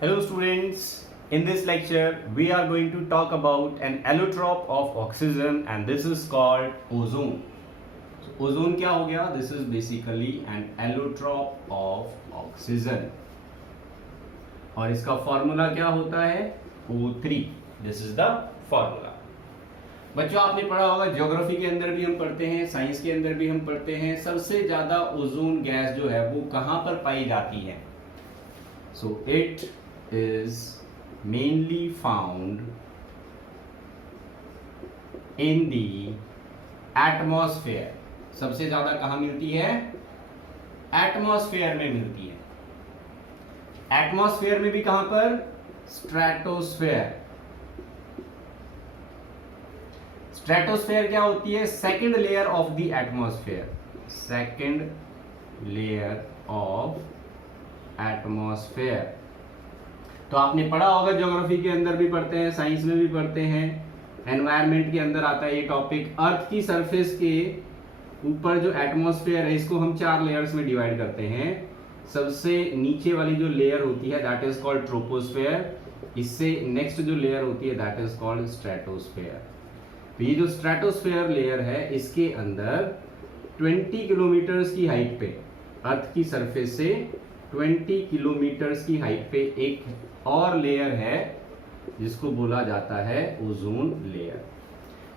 Hello students, in this lecture we are going to talk about an allotrope of oxygen and this is called ozone. So, ozone क्या हो गया? This is basically an allotrope of oxygen और इसका formula क्या होता है? O3. This is the formula. बच्चों आपने पढ़ा होगा, ज्योग्राफी के अंदर भी हम पढ़ते हैं, साइंस के अंदर भी हम पढ़ते हैं, सबसे ज्यादा ओजोन गैस जो है वो कहां पर पाई जाती है? So it is mainly found in the atmosphere. सबसे ज्यादा कहां मिलती है? एटमॉस्फेयर में मिलती है। एटमॉस्फेयर में भी कहां पर? स्ट्रेटोस्फेयर। स्ट्रेटोस्फेयर क्या होती है? Second layer of the atmosphere. Second layer of atmosphere. तो आपने पढ़ा होगा, ज्योग्राफी के अंदर भी पढ़ते हैं, साइंस में भी पढ़ते हैं, एनवायरनमेंट के अंदर आता है ये टॉपिक। अर्थ की सरफेस के ऊपर जो एटमॉस्फेयर है इसको हम 4 लेयर्स में डिवाइड करते हैं। सबसे नीचे वाली जो लेयर होती है दैट इज कॉल्ड ट्रोपोस्फेयर। इससे नेक्स्ट जो लेयर होती है दैट इज कॉल्ड स्ट्रेटोस्फेयर। तो ये जो स्ट्रेटोस्फेयर लेयर है इसके अंदर 20 किलोमीटर्स की हाइट पे, अर्थ की सरफेस से 20 किलोमीटर्स की हाइट पे एक और लेयर है जिसको बोला जाता है ओजोन लेयर।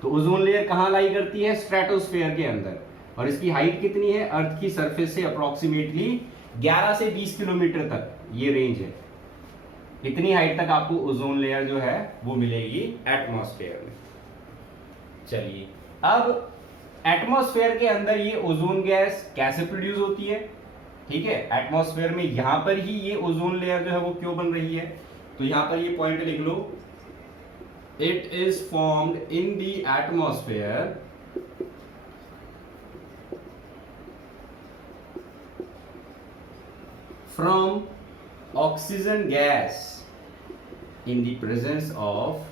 तो ओजोन लेयर कहां लाई करती है? स्ट्रेटोस्फेयर के अंदर। और इसकी हाइट कितनी है? अर्थ की सरफेस से अप्रोक्सीमेटली 11 से 20 किलोमीटर तक ये रेंज है। इतनी हाइट तक आपको ओजोन लेयर जो है वो मिलेगी एटमॉस्फेयर में। चलिए, अब एटमॉस्फेयर के अंदर ये ओजोन गैस कैसे प्रोड्यूस होती है? ठीक है, एटमॉस्फेयर में यहां पर ही ये ओजोन लेयर जो है वो क्यों बन रही है? तो यहां पर ये पॉइंट लिख लो, it is formed in the atmosphere from oxygen gas in the presence of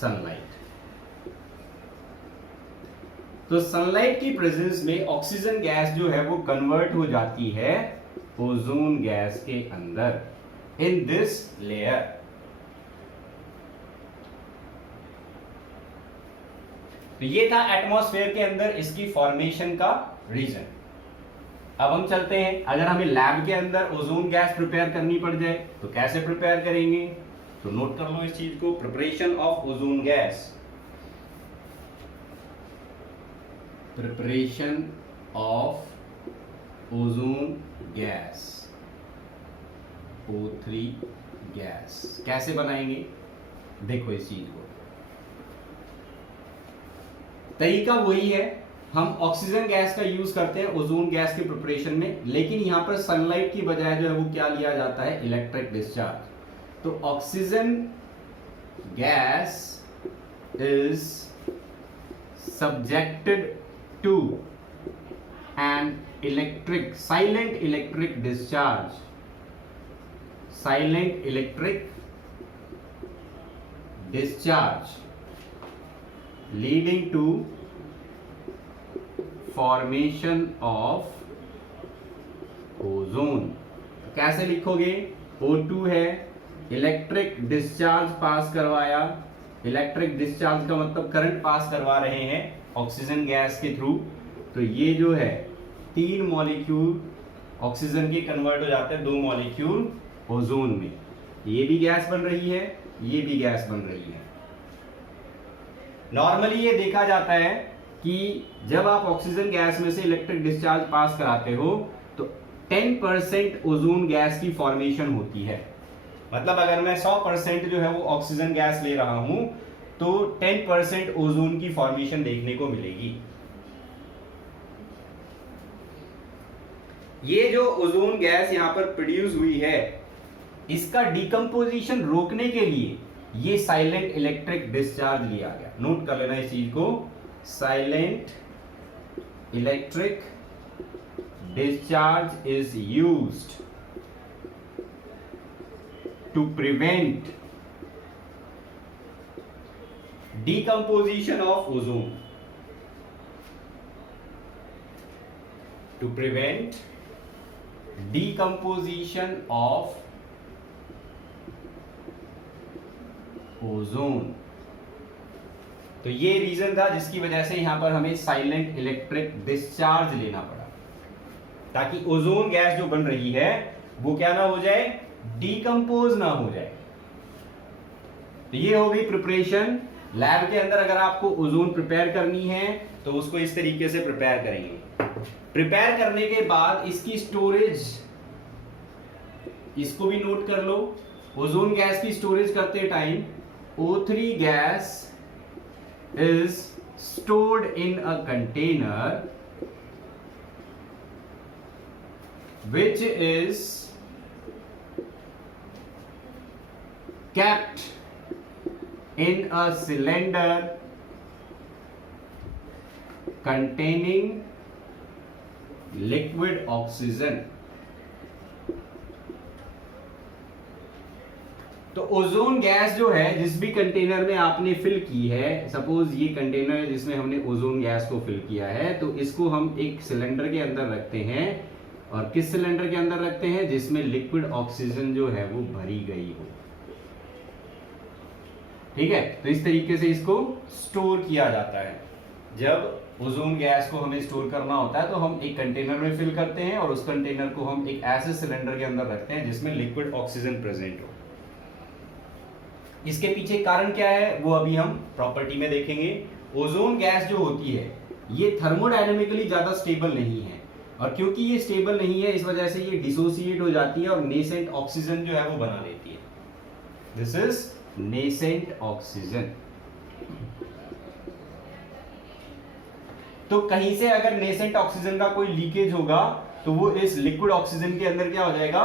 sunlight. तो सनलाइट की प्रेजेंस में ऑक्सीजन गैस जो है वो कन्वर्ट हो जाती है ओजोन गैस के अंदर इन दिस लेयर। तो ये था एटमॉस्फेयर के अंदर इसकी फॉर्मेशन का रीजन। अब हम चलते हैं, अगर हमें लैब के अंदर ओजोन गैस प्रिपेयर करनी पड़ जाए तो कैसे प्रिपेयर करेंगे? तो नोट कर लो इस चीज को, preparation of ozone gas. Preparation of ozone gas, O3 gas कैसे बनाएंगे? देखो इस चीज को, तरीका वही है, हम ऑक्सीजन गैस का यूज करते हैं ओजोन गैस के प्रिपरेशन में, लेकिन यहां पर सनलाइट की बजाय जो है वो क्या लिया जाता है? Electric discharge. तो oxygen gas is subjected to an silent electric discharge, silent electric discharge leading to formation of ozone। कैसे लिखोगे? O2 है, इलेक्ट्रिक डिस्चार्ज पास करवाया। इलेक्ट्रिक डिस्चार्ज का मतलब करंट पास करवा रहे हैं ऑक्सीजन गैस के थ्रू। तो ये जो है 3 मॉलिक्यूल ऑक्सीजन के कन्वर्ट हो जाते हैं 2 मॉलिक्यूल ओजोन में। ये भी गैस बन रही है, ये भी गैस बन रही है। नॉर्मली ये देखा जाता है कि जब आप ऑक्सीजन गैस में से इलेक्ट्रिक डिस्चार्ज पास कराते हो तो 10% ओजोन गैस की फॉर्मेशन होती है। मतलब अगर मैं 100% जो है वो ऑक्सीजन गैस ले रहा हूं तो 10% ओजोन की फॉर्मेशन देखने को मिलेगी। ये जो ओजोन गैस यहां पर प्रोड्यूस हुई है इसका डिकम्पोजिशन रोकने के लिए ये साइलेंट इलेक्ट्रिक डिस्चार्ज लिया गया। नोट कर लेना इस चीज को, silent electric discharge is used to prevent decomposition of ozone, to prevent decomposition of ozone. तो ये रीजन था जिसकी वजह से यहां पर हमें साइलेंट इलेक्ट्रिक डिस्चार्ज लेना पड़ा, ताकि ओजोन गैस जो बन रही है वो क्या ना हो जाए, डीकंपोज ना हो जाए। तो ये हो गई प्रिपरेशन। लैब के अंदर अगर आपको ओजोन प्रिपेयर करनी है तो उसको इस तरीके से प्रिपेयर करेंगे। प्रिपेयर करने के बाद इसकी स्टोरेज, इसको भी नोट कर लो। ओजोन गैस की स्टोरेज करते time O3 gas is stored in a container which is kept in a cylinder containing liquid oxygen। तो ओजोन गैस जो है जिस भी कंटेनर में आपने फिल की है, सपोज ये कंटेनर है जिसमें हमने ओजोन गैस को फिल किया है, तो इसको हम एक सिलेंडर के अंदर रखते हैं। और किस सिलेंडर के अंदर रखते हैं, जिसमें लिक्विड ऑक्सीजन जो है वो भरी गई हो। ठीक है, तो इस तरीके से इसको स्टोर किया जाता है। जब ओजोन गैस को हमें स्टोर करना होता है तो हम एक कंटेनर में फिल करते हैं और उस कंटेनर को हम एक ऐसे सिलेंडर के अंदर रखते हैं जिसमें लिक्विड ऑक्सीजन प्रेजेंट हो। इसके पीछे कारण क्या है वो अभी हम प्रॉपर्टी में देखेंगे। ओजोन गैस जो होती है ये थर्मोडायनेमिकली ज्यादा स्टेबल नहीं है, और क्योंकि ये स्टेबल नहीं है इस वजह से ये डिसोसिएट हो जाती है और नेसेंट ऑक्सीजन जो है वो बना देती है। This is nascent oxygen. तो कहीं से अगर नेसेंट ऑक्सीजन का कोई लीकेज होगा तो वो इस लिक्विड ऑक्सीजन के अंदर क्या हो जाएगा,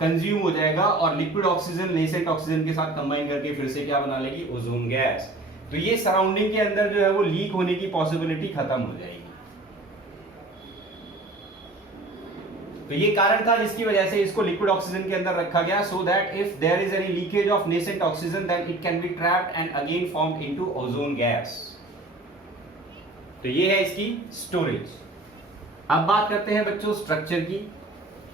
कंज्यूम हो जाएगा, और लिक्विड ऑक्सीजन नेसेंट ऑक्सीजन के साथ कंबाइन करके फिर से क्या बना लेगी, ओजोन गैस। तो ये सराउंडिंग के अंदर जो है वो लीक होने की पॉसिबिलिटी खत्म हो जाएगी। तो ये कारण था जिसकी वजह से इसको लिक्विड ऑक्सीजन के अंदर रखा गया, so that if there is any leakage of nascent oxygen then it can be trapped and again formed into ozone gas. तो ये है इसकी स्टोरेज। अब बात करते हैं बच्चों स्ट्रक्चर की।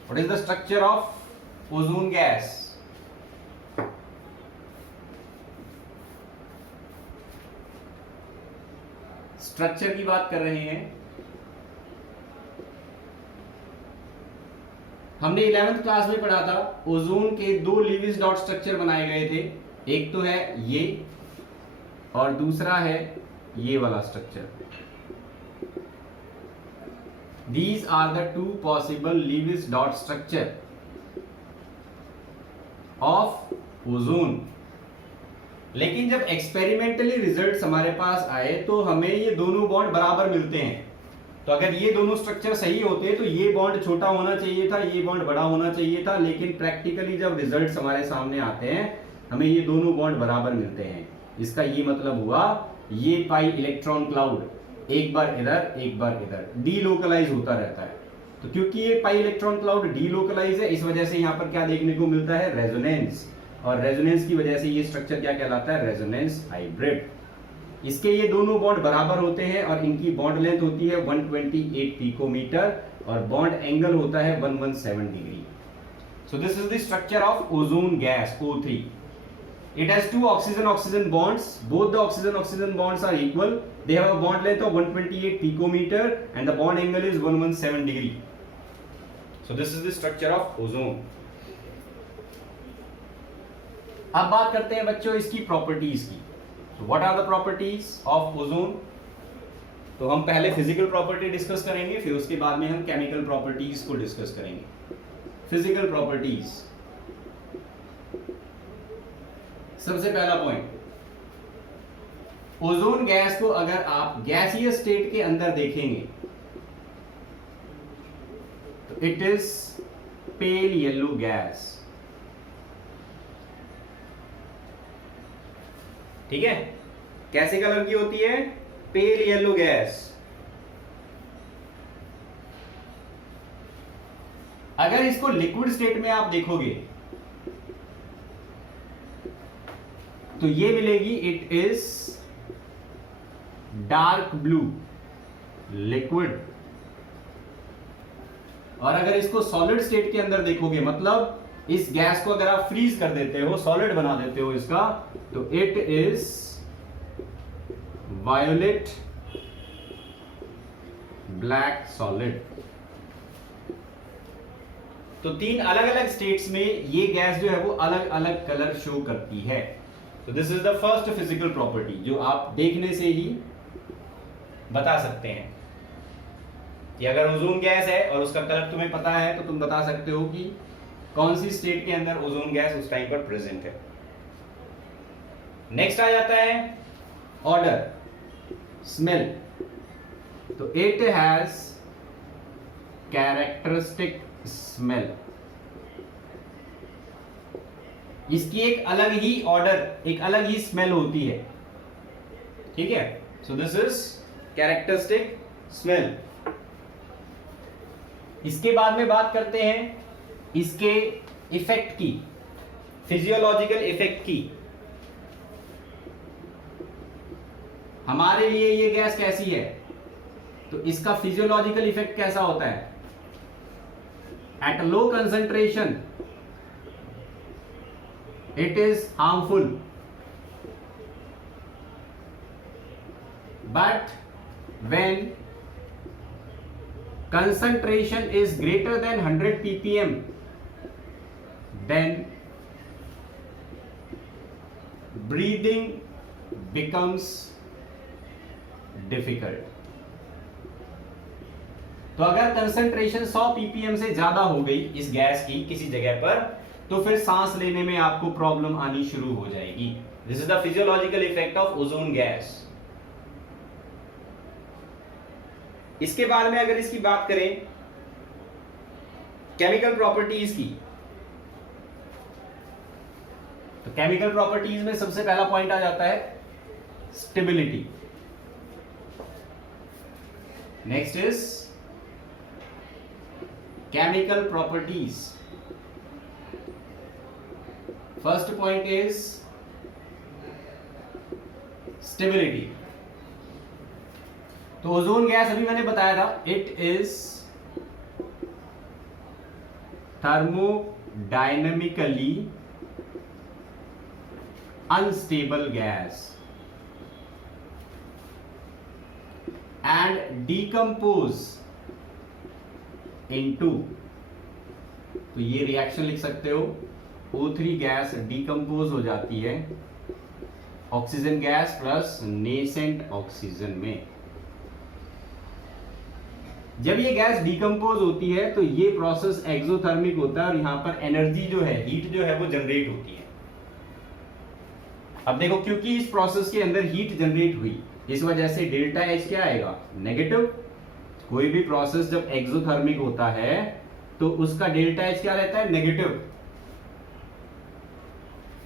What is the structure of ozone gas? Structure की बात कर रहे हैं। हमने 11th क्लास में पढ़ा था ओजोन के दो लीविस डॉट स्ट्रक्चर बनाए गए थे। एक तो है ये और दूसरा है ये वाला structure. These are the two possible Lewis dot structure of ozone। लेकिन जब एक्सपेरिमेंटली रिजल्ट्स हमारे पास आए तो हमें ये दोनों बॉन्ड बराबर मिलते हैं। तो अगर ये दोनों स्ट्रक्चर सही होते तो ये बॉन्ड छोटा होना चाहिए था, ये बॉन्ड बड़ा होना चाहिए था, लेकिन प्रैक्टिकली जब रिजल्ट्स हमारे सामने आते हैं हमें ये दोनों बॉन्ड बराबर मिलते हैं। इसका ये मतलब हुआ ये पाई इलेक्ट्रॉन क्लाउड एक बार इधर एक बार इधर डीलोकलाइज होता रहता है। तो क्योंकि ये पाई इलेक्ट्रॉन क्लाउड डीलोकलाइज है इस वजह से यहाँ पर क्या देखने को मिलता है, रेजोनेंस। और रेजोनेंस की वजह से ये स्ट्रक्चर क्या कहलाता है, रेजोनेंस हाइब्रिड। इसके ये दोनों बॉन्ड बराबर होते हैं और इनकी बॉन्ड लेंथ होती है 128 पिकोमीटर और बॉन्ड एंगल होता है 117 degree. So this is the structure of ozone gas O3। It has two oxygen-oxygen bonds. Both the oxygen-oxygen bonds are equal. They have a bond length of 128 picometer and the bond angle is 117 degree. So this is the structure of ozone. अब बात करते हैं बच्चों इसकी properties की। So what are the properties of ozone? तो हम पहले फिजिकल प्रॉपर्टी डिस्कस करेंगे, फिर उसके बाद में हम केमिकल प्रॉपर्टीज को डिस्कस करेंगे। फिजिकल प्रॉपर्टीज, सबसे पहला पॉइंट, ओजोन गैस को अगर आप गैसियस स्टेट के अंदर देखेंगे तो it is pale yellow gas. ठीक है, कैसे कलर की होती है, पेल येलो गैस। अगर इसको लिक्विड स्टेट में आप देखोगे तो ये मिलेगी, it is dark blue liquid. और अगर इसको सॉलिड स्टेट के अंदर देखोगे मतलब इस गैस को अगर आप फ्रीज कर देते हो, सॉलिड बना देते हो इसका, तो it is violet black solid. तो 3 अलग अलग स्टेट्स में ये गैस जो है वो अलग अलग कलर शो करती है। तो this is the first physical property जो आप देखने से ही बता सकते हैं कि अगर ओजोन गैस है और उसका कलर तुम्हें पता है तो तुम बता सकते हो कि कौन सी स्टेट के अंदर ओजोन गैस उस टाइम पर प्रेजेंट है। नेक्स्ट आ जाता है ऑर्डर, स्मेल। तो इट हैज कैरेक्टरिस्टिक स्मेल। इसकी एक अलग ही ऑर्डर, एक अलग ही स्मेल होती है, ठीक है। So this is characteristic smell. इसके बाद में बात करते हैं इसके इफेक्ट की, फिजियोलॉजिकल इफेक्ट की। हमारे लिए ये गैस कैसी है, तो इसका फिजियोलॉजिकल इफेक्ट कैसा होता है। At low concentration it is harmful, but when concentration is greater than 100 ppm, then breathing becomes difficult। तो अगर कंसंट्रेशन 100 ppm से ज्यादा हो गई इस गैस की किसी जगह पर, तो फिर सांस लेने में आपको प्रॉब्लम आनी शुरू हो जाएगी। This is the physiological effect of ozone gas. इसके बाद में अगर इसकी बात करें केमिकल प्रॉपर्टीज की, तो केमिकल प्रॉपर्टीज में सबसे पहला पॉइंट आ जाता है stability. Next is chemical properties. First point is stability. तो ओजोन गैस अभी मैंने बताया था, it is thermodynamically unstable gas and decompose into, तो ये रिएक्शन लिख सकते हो, O3 गैस डीकंपोज हो जाती है oxygen gas plus nascent oxygen में। जब ये गैस डीकंपोज होती है तो ये प्रोसेस एक्सोथर्मिक होता है और यहां पर एनर्जी जो है, हीट जो है वो जनरेट होती है। अब देखो, क्योंकि इस प्रोसेस के अंदर हीट जनरेट हुई, इस वजह से डेल्टा एच क्या आएगा, नेगेटिव। कोई भी प्रोसेस जब एक्सोथर्मिक होता है तो उसका डेल्टा एच क्या रहता है, नेगेटिव।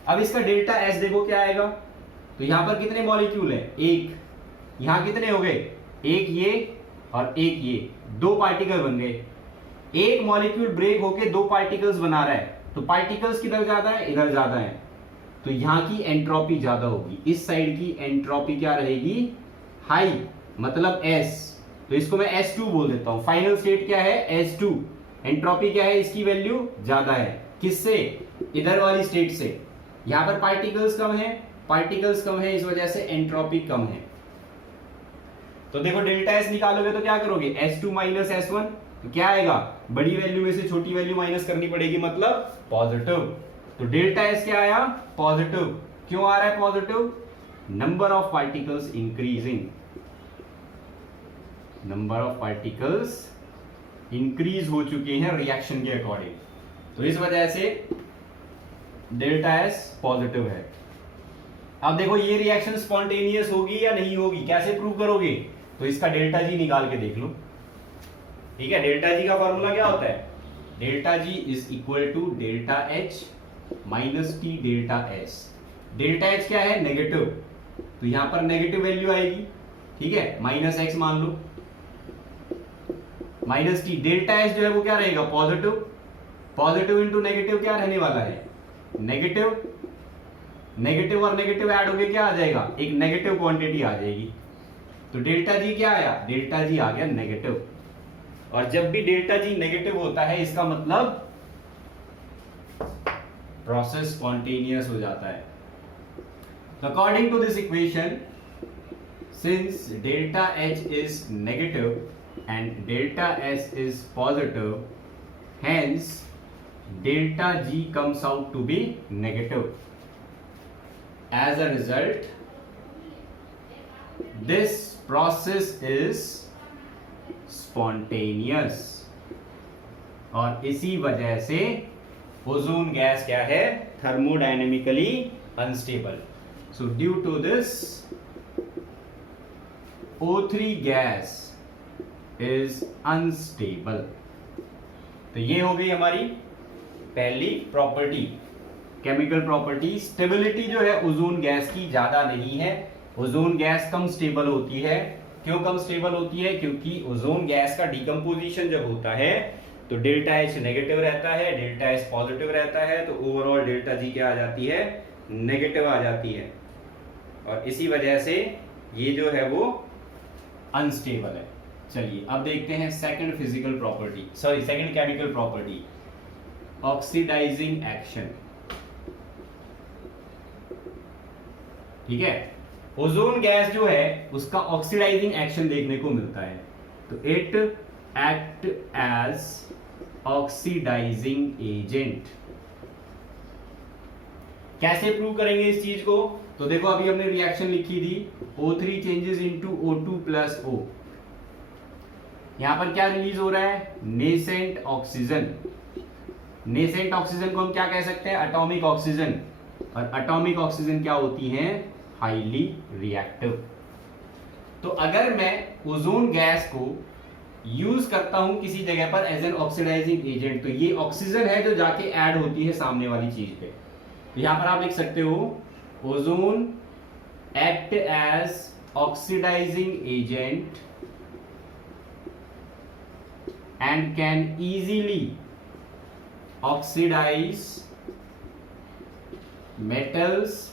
अब इसका डेल्टा एच देखो क्या आएगा, तो यहां पर कितने मॉलिक्यूल है, एक। यहां कितने हो गए, एक ये और एक ये, 2 पार्टिकल बन गए। एक मॉलिक्यूल ब्रेक होके 2 पार्टिकल्स बना रहा है, तो पार्टिकल्स किधर ज्यादा है, इधर ज्यादा है, तो यहां की एंट्रोपी ज्यादा होगी। इस साइड की एंट्रोपी क्या रहेगी, हाई, मतलब S। तो इसको मैं S2 बोल देता हूं। फाइनल स्टेट क्या है, S2। एंट्रोपी क्या है, इसकी वैल्यू ज्यादा है, किससे, इधर वाली स्टेट से। यहां पर पार्टिकल्स कम है, पार्टिकल्स कम है, इस वजह से एंट्रोपी कम है। तो देखो डेल्टा एस निकालोगे तो क्या करोगे, S2 माइनस S1, तो क्या आएगा, बड़ी वैल्यू में से छोटी वैल्यू माइनस करनी पड़ेगी, मतलब पॉजिटिव। तो डेल्टा एस क्या आया, पॉजिटिव। क्यों आ रहा है positive, number of particles increasing, number of particles increase हो चुके हैं रिएक्शन के अकॉर्डिंग, तो इस वजह से डेल्टा एस पॉजिटिव है। अब देखो ये रिएक्शन स्पॉन्टेनियस होगी या नहीं होगी, कैसे प्रूव करोगे, तो इसका डेल्टा जी निकाल के देख लो, ठीक है। डेल्टा जी का फॉर्मूला क्या होता है, delta G is equal to delta H minus T delta S. Delta H क्या है, नेगेटिव, तो यहां पर नेगेटिव वैल्यू आएगी, ठीक है, माइनस एक्स मान लो, माइनस टी। डेल्टा एच जो है वो क्या रहेगा, पॉजिटिव। पॉजिटिव इंटू नेगेटिव क्या रहने वाला है, नेगेटिव। नेगेटिव और नेगेटिव ऐड होके क्या आ जाएगा, एक नेगेटिव क्वांटिटी आ जाएगी। तो डेल्टा जी क्या आया, डेल्टा जी आ गया नेगेटिव। और जब भी डेल्टा जी नेगेटिव होता है इसका मतलब प्रोसेस स्पॉन्टेनियस हो जाता है। According to this equation, since delta H is negative and delta S is positive, hence delta G comes out to be negative. As a result, this process is spontaneous और इसी वजह से ozone gas क्या है, thermodynamically unstable. So due to this O3 gas is unstable. तो ये हो गई हमारी पहली प्रॉपर्टी, केमिकल प्रॉपर्टी। स्टेबिलिटी जो है ओजोन गैस की ज्यादा नहीं है, ओजोन गैस कम स्टेबल होती है। क्यों कम स्टेबल होती है? क्योंकि ओजोन गैस का डिकम्पोजिशन जब होता है तो डेल्टा एच नेगेटिव रहता है, डेल्टा एस पॉजिटिव रहता है, तो ओवरऑल डेल्टा जी क्या आ जाती है, नेगेटिव आ जाती है। और इसी वजह से ये जो है वो अनस्टेबल है। चलिए अब देखते हैं second physical property, sorry second chemical property, oxidising action. ठीक है, ओजोन गैस जो है उसका ऑक्सीडाइजिंग एक्शन देखने को मिलता है। तो it act as oxidising agent. कैसे प्रूव करेंगे इस चीज को? तो देखो अभी हमने रिएक्शन लिखी थी, O3 changes into O2 plus O। यहां पर क्या रिलीज हो रहा है, नेसेंट ऑक्सीजन। नेसेंट ऑक्सीजन को हम क्या कह सकते हैं, एटॉमिक ऑक्सीजन। और एटॉमिक ऑक्सीजन क्या होती हैं, हाईली रिएक्टिव। तो अगर मैं ओजोन गैस को यूज करता हूं किसी जगह पर एज एन ऑक्सीडाइजिंग एजेंट, तो ये ऑक्सीजन है जो जाके ऐड होती है सामने वाली चीज पे। तो यहां पर आप लिख सकते हो ozone act as oxidising agent and can easily oxidise metals,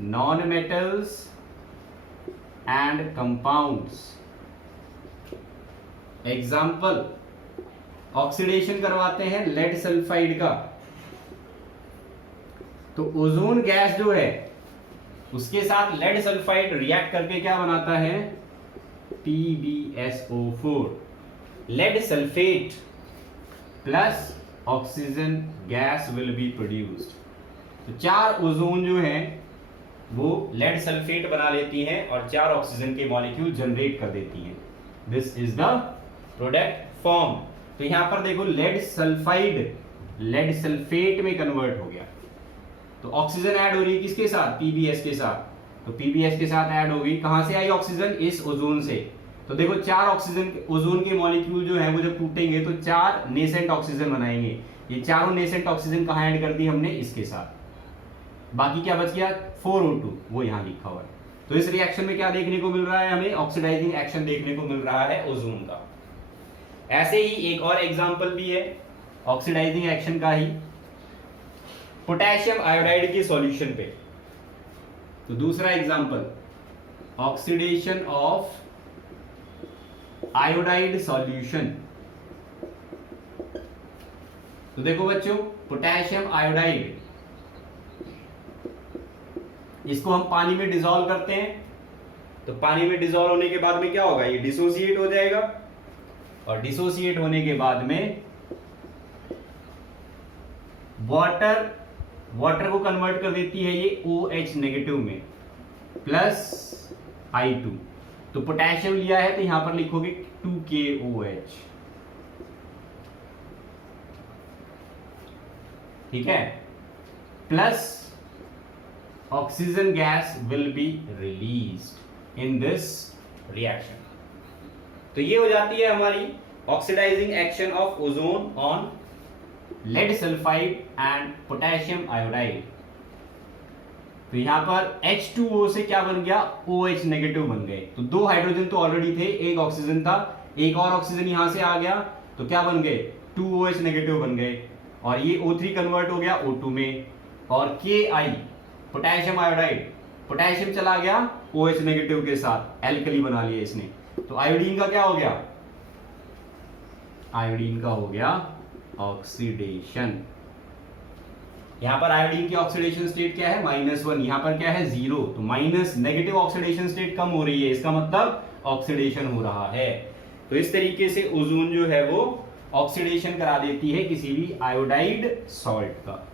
non metals and compounds. Example, oxidation करवाते हैं लेड सल्फाइड का, तो ओजोन गैस जो है उसके साथ लेड सल्फाइड रिएक्ट करके क्या बनाता है, PbSO4, lead sulphate plus oxygen gas will be produced. तो 4 ओजोन जो है वो लेड सल्फेट बना लेती हैं और 4 ऑक्सीजन के मॉलिक्यूल जनरेट कर देती हैं। This is the product form. तो यहां पर देखो लेड सल्फाइड लेड सल्फेट में कन्वर्ट हो गया, तो ऑक्सीजन ऐड हो रही है किसके साथ, PbS के साथ। तो PbS के साथ ऐड हो गई, कहां से आई ऑक्सीजन, इस ओजोन से। तो देखो 4 ऑक्सीजन ओजोन के मॉलिक्यूल जो है वो जब टूटेंगे तो 4 नेसेंट ऑक्सीजन बनाएंगे। ये चारों नेसेंट ऑक्सीजन कहां ऐड कर दी हमने, इसके साथ। बाकी क्या बच गया, 4O2, वो यहां लिखा हुआ है। तो इस रिएक्शन में क्या देखने को मिल रहा है, हमें ऑक्सीडाइजिंग एक्शन देखने को मिल रहा है ओजोन का। ऐसे ही एक और एग्जांपल भी है ऑक्सीडाइजिंग एक्शन का ही, पोटेशियम आयोडाइड के सॉल्यूशन पे। तो दूसरा example, oxidation of iodide solution. तो देखो बच्चों, पोटेशियम आयोडाइड, इसको हम पानी में डिसॉल्व करते हैं, तो पानी में डिसॉल्व होने के बाद में क्या होगा, ये डिसोसिएट हो जाएगा, और डिसोसिएट होने के बाद में वाटर को कन्वर्ट कर देती है ये OH नेगेटिव में प्लस I2। तो पोटेशियम लिया है तो यहां पर लिखोगे 2KOH। ठीक है, plus oxygen gas will be released in this reaction. तो ये हो जाती है हमारी oxidising action of ozone on lead sulphide and potassium iodide. तो यहां पर H2O से क्या बन गया, OH नेगेटिव बन गए। तो 2 हाइड्रोजन तो ऑलरेडी थे, एक ऑक्सीजन था, एक और ऑक्सीजन यहां से आ गया, तो क्या बन गए, 2OH नेगेटिव बन गए, और ये O3 कन्वर्ट हो गया O2 में, और Ki पोटेशियम आयोडाइड, पोटेशियम चला गया OH नेगेटिव के साथ, एल्कली बना लिया इसने। तो आयोडीन का क्या हो गया, आयोडीन का हो गया ऑक्सीडेशन। यहाँ पर आयोडीन की ऑक्सीडेशन स्टेट क्या है -1, यहाँ पर क्या है 0, तो माइनस नेगेटिव ऑक्सीडेशन स्टेट कम हो रही है, इसका मतलब ऑक्सीडेशन हो रहा है। तो इस तरीके से ओजोन जो है वो ऑक्सीडेशन करा देती है किसी भी आयोडाइड सॉल्ट का।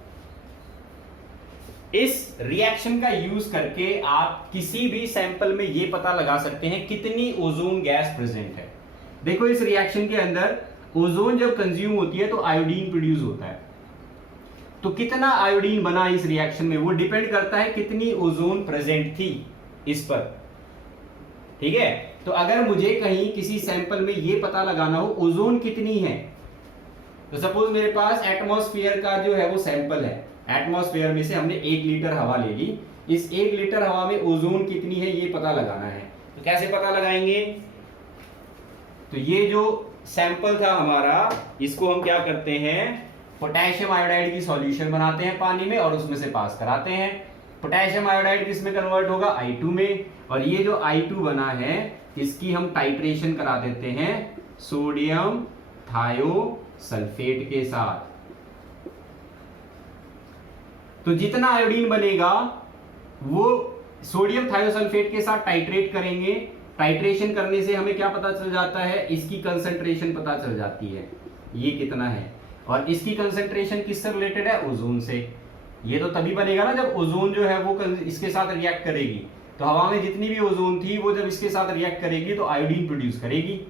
इस रिएक्शन का यूज करके आप किसी भी सैंपल में ये पता लगा सकते हैं कितनी ओजोन गैस प्रेजेंट है। देखो इस रिएक्शन के अंदर ओजोन जब कंज्यूम होती है तो आयोडीन प्रोड्यूस होता है, तो कितना आयोडीन बना इस रिएक्शन में वो डिपेंड करता है कितनी ओजोन प्रेजेंट थी इस पर। ठीक है, तो अगर मुझे कहीं किसी सैंपल में ये पता लगाना हो ओजोन कितनी है, तो सपोज मेरे पास एटमॉस्फेयर का जो है वो सैंपल है, एटमॉस्फेयर में से हमने 1 लीटर हवा ले ली, इस 1 लीटर हवा में ओजोन कितनी है ये पता लगाना है। तो कैसे पता लगाएंगे, तो ये जो सैंपल था हमारा इसको हम क्या करते हैं, पोटेशियम आयोडाइड की सॉल्यूशन बनाते हैं पानी में और उसमें से पास कराते हैं। पोटेशियम आयोडाइड किस में कन्वर्ट होगा, I2 में, और ये जो I2 बना है इसकी हम टाइट्रेशन करा देते हैं सोडियम थायोसल्फेट के साथ। तो जितना आयोडीन बनेगा वो सोडियम थायोसल्फेट के साथ टाइट्रेट करेंगे, टाइट्रेशन करने से हमें क्या पता चल जाता है, इसकी कंसंट्रेशन पता चल जाती है ये कितना है, और इसकी कंसंट्रेशन किससे रिलेटेड है, ओजोन से। ये तो तभी बनेगा ना जब ओजोन जो है वो इसके साथ रिएक्ट करेगी, तो हवा में जितनी भी ओजोन थी वो जब इसके साथ रिएक्ट करेगी तो आयोडीन प्रोड्यूस करेगी।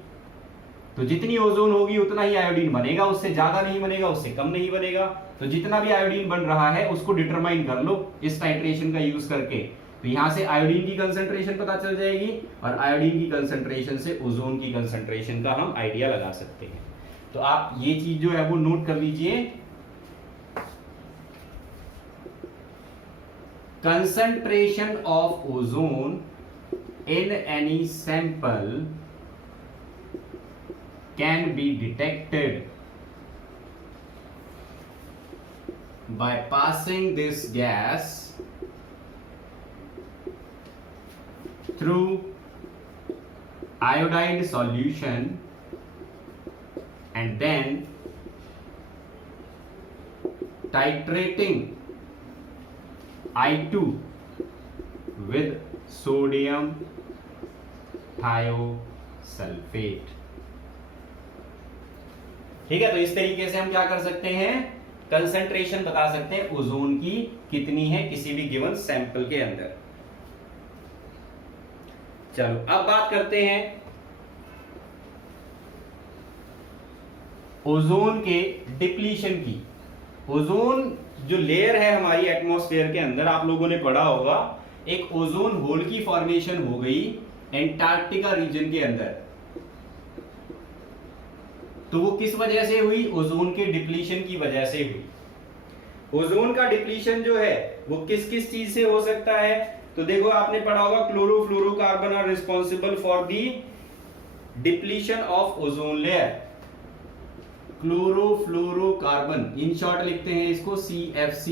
तो जितनी ओजोन होगी उतना ही आयोडीन बनेगा, उससे ज्यादा नहीं बनेगा, उससे कम नहीं बनेगा। तो जितना भी आयोडीन बन रहा है उसको डिटरमाइन कर लो इस टाइट्रेशन का यूज करके। तो यहां से आयोडीन की कंसंट्रेशन पता चल जाएगी और आयोडीन की कंसंट्रेशन से ओजोन की कंसंट्रेशन का हम आइडिया लगा सकते हैं। तो आप ये चीज जो है वो नोट कर लीजिए, concentration of ozone in any sample can be detected by passing this gas through iodide solution and then titrating I2 with sodium thiosulfate। ठीक है, तो इस तरीके से हम क्या कर सकते हैं, कंसंट्रेशन बता सकते हैं ओजोन की कितनी है किसी भी गिवन सैंपल के अंदर। चलो अब बात करते हैं ओजोन के डिप्लीशन की। ओजोन जो लेयर है हमारी एटमॉस्फेयर के अंदर, आप लोगों ने पढ़ा होगा एक ओजोन होल की फॉर्मेशन हो गई एंटार्क्टिका रीजन के अंदर। तो वो किस वजह से हुई, ओजोन के डिप्लीशन की वजह से हुई। ओजोन का डिप्लीशन जो है वो किस किस चीज से हो सकता है, तो देखो आपने पढ़ा होगा chlorofluorocarbon are responsible for the depletion of ozone layer. Chlorofluorocarbon, in short लिखते हैं इसको CFC,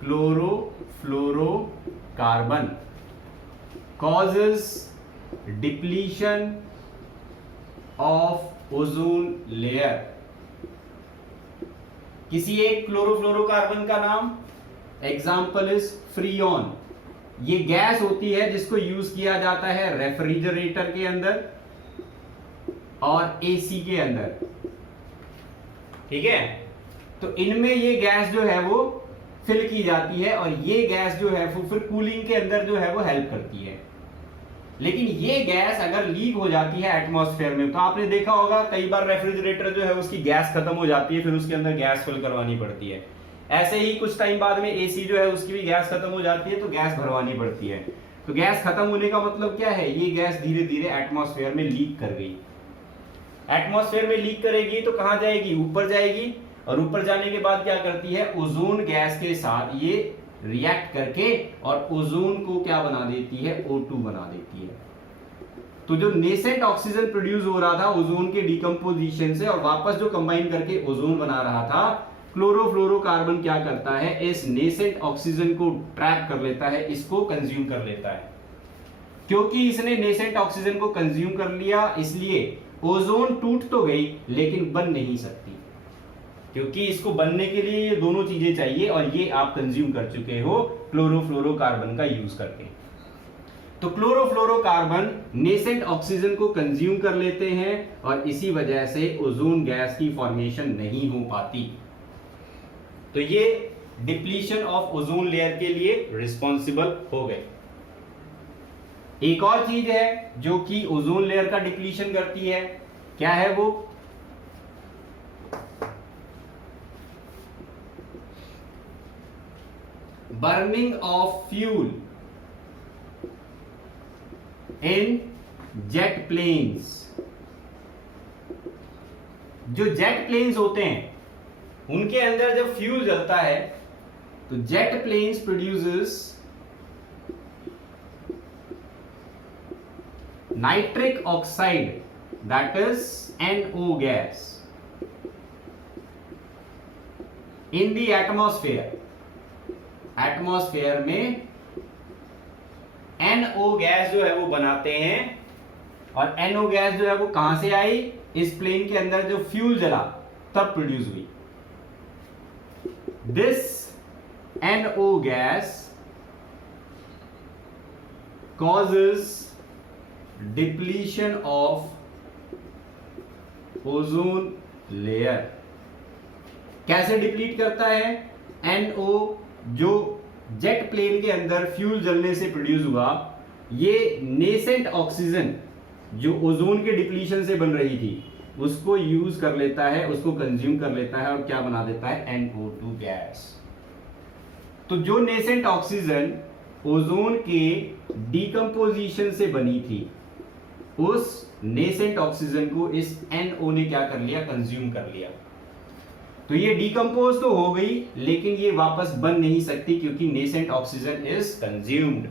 chlorofluorocarbon causes depletion of ozone layer। किसी एक क्लोरोफ्लोरोकार्बन का नाम, एग्जाम्पल इज फ्रीऑन। ये गैस होती है जिसको यूज किया जाता है रेफ्रिजरेटर के अंदर और AC के अंदर। ठीक है, तो इनमें ये गैस जो है वो फिल की जाती है और ये गैस जो है वो फिर कूलिंग के अंदर जो है वो हेल्प करती है। लेकिन ये गैस अगर लीक हो जाती है एटमॉस्फेयर में, तो आपने देखा होगा कई बार रेफ्रिजरेटर जो है उसकी गैस खत्म हो जाती है, फिर उसके अंदर गैस फिल करवानी पड़ती है। ऐसे ही कुछ टाइम बाद में AC जो है उसकी भी गैस खत्म हो जाती है तो गैस भरवानी पड़ती है। तो गैस खत्म होने का मतलब क्या है, ये गैस धीरे धीरे एटमॉस्फेयर में लीक कर गई। एटमॉस्फेयर में लीक करेगी तो कहां जाएगी, ऊपर जाएगी, और ऊपर जाने के बाद क्या करती है, ओजोन गैस के साथ ये रिएक्ट करके और ओजोन को क्या बना देती है, O2 बना देती है। तो जो नेसेंट ऑक्सीजन प्रोड्यूस हो रहा था ओजोन के डिकम्पोजिशन से और वापस जो कंबाइन करके ओजोन बना रहा था, क्लोरोफ्लोरोकार्बन क्या करता है, इस नेसेंट ऑक्सीजन को ट्रैप कर लेता है, इसको कंज्यूम कर लेता है। क्योंकि इसने नेसेंट ऑक्सीजन को कंज्यूम कर लिया, इसलिए ओजोन टूट तो गई लेकिन बन नहीं सकती। क्योंकि इसको बनने के लिए ये दोनों चीजें चाहिए और ये आप कंज्यूम कर चुके हो क्लोरोफ्लोरोकार्बन का यूज करके। तो क्लोरोफ्लोरोकार्बन नेसेंट ऑक्सीजन को कंज्यूम कर लेते हैं और इसी वजह से ओजोन गैस की फॉर्मेशन नहीं हो पाती। तो ये डिप्लीशन ऑफ ओजोन लेयर के लिए रिस्पॉन्सिबल हो गए। एक और चीज है जो कि ओजोन लेयर का डिप्लीशन करती है, क्या है वो? Burning of fuel in jet planes. जो जेट प्लेन्स होते हैं उनके अंदर जब फ्यूल जलता है तो jet planes produces nitric oxide, that is NO gas in the atmosphere. Atmosphere में NO गैस जो है वो बनाते हैं और NO गैस जो है वो कहां से आई? इस प्लेन के अंदर जो फ्यूल जला तब प्रोड्यूस हुई। This NO gas causes depletion of ozone layer. कैसे डिप्लीट करता है? NO जो जेट प्लेन के अंदर फ्यूल जलने से प्रोड्यूस हुआ, ये नेसेंट ऑक्सीजन जो ओजोन के डिप्लीशन से बन रही थी उसको यूज कर लेता है, उसको कंज्यूम कर लेता है और क्या बना देता है? NO2 gas. तो जो नेसेंट ऑक्सीजन ओजोन के डीकंपोजिशन से बनी थी, उस नेसेंट ऑक्सीजन को इस NO ने क्या कर लिया? कंज्यूम कर लिया। तो ये डीकंपोज तो हो गई लेकिन ये वापस बन नहीं सकती क्योंकि नेसेंट ऑक्सीजन इज कंज्यूम्ड।